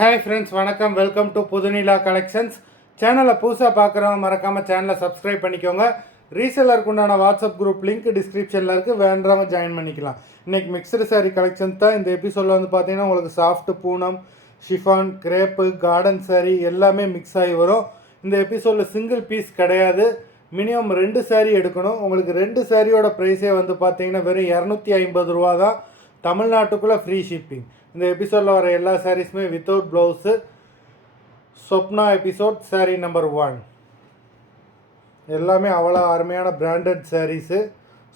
Hi friends, வணக்கம். Welcome to Pudhunila collections. சேனலை புதுசாக பார்க்குறவங்க மறக்காமல் சேனலை சப்ஸ்கிரைப் பண்ணிக்கோங்க. ரீசெல்லருக்கு உண்டான வாட்ஸ்அப் குரூப் லிங்க் டிஸ்கிரிப்ஷனில் இருக்குது, வேண்டவங்க ஜாயின் பண்ணிக்கலாம். இன்றைக்கி மிக்சடு சாரீ கலெக்ஷன்ஸ் தான். இந்த எபிசோடில் வந்து பார்த்தீங்கன்னா உங்களுக்கு சாஃப்ட் Poonam, chiffon, crepe, garden sari எல்லாமே மிக்ஸ் ஆகி வரும். இந்த எபிசோடில் சிங்கிள் பீஸ் கிடையாது, மினிமம் 2 சாரீ எடுக்கணும். உங்களுக்கு 2 சாரியோட ப்ரைஸே வந்து பார்த்தீங்கன்னா வெறும் 250 ரூபா தான். தமிழ்நாட்டுக்குள்ளே ஃப்ரீ ஷிப்பிங். இந்த எபிசோடில் வர எல்லா சாரீஸுமே without blouse. Swapna episode sari number 1 எல்லாமே அவ்வளோ அருமையான branded saris.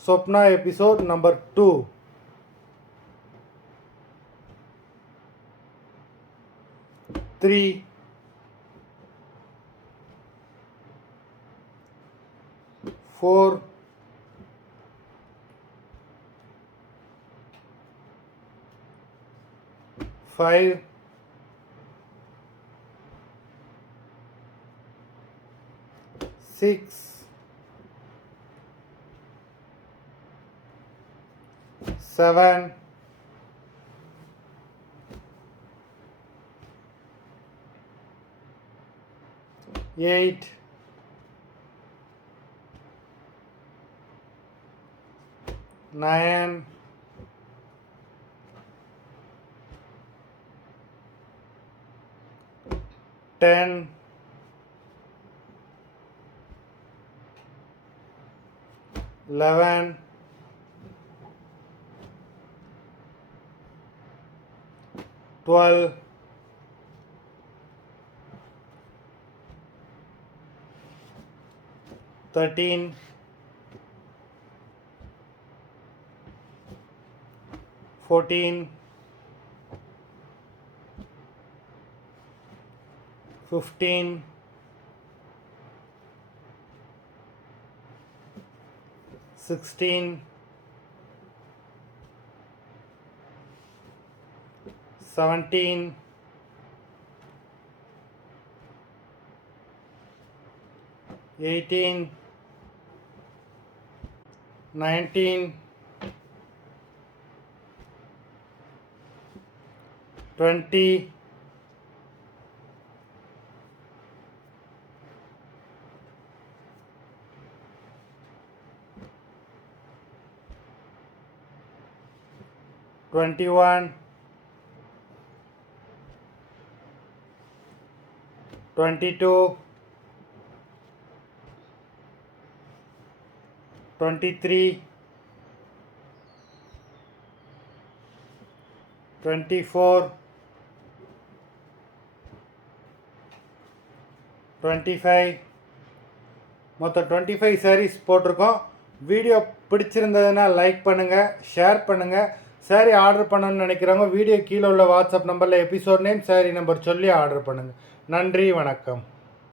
Swapna episode number 2 3 4 5 6 7 8 9 10 11 12 13 14 15 16 17 18 19 20 21 22 23 24 25 மொத்தம் 25 சாரீஸ் போட்டிருக்கோம். வீடியோ பிடிச்சிருந்ததுன்னா லைக் பண்ணுங்கள், ஷேர் பண்ணுங்கள். சாரீ ஆர்டர் பண்ணணும்னு நினைக்கிறவங்க வீடியோ கீழே உள்ள வாட்ஸ்அப் நம்பரில் எபிசோட் நேம், சாரீ நம்பர் சொல்லி ஆர்டர் பண்ணுங்கள். நன்றி, வணக்கம்.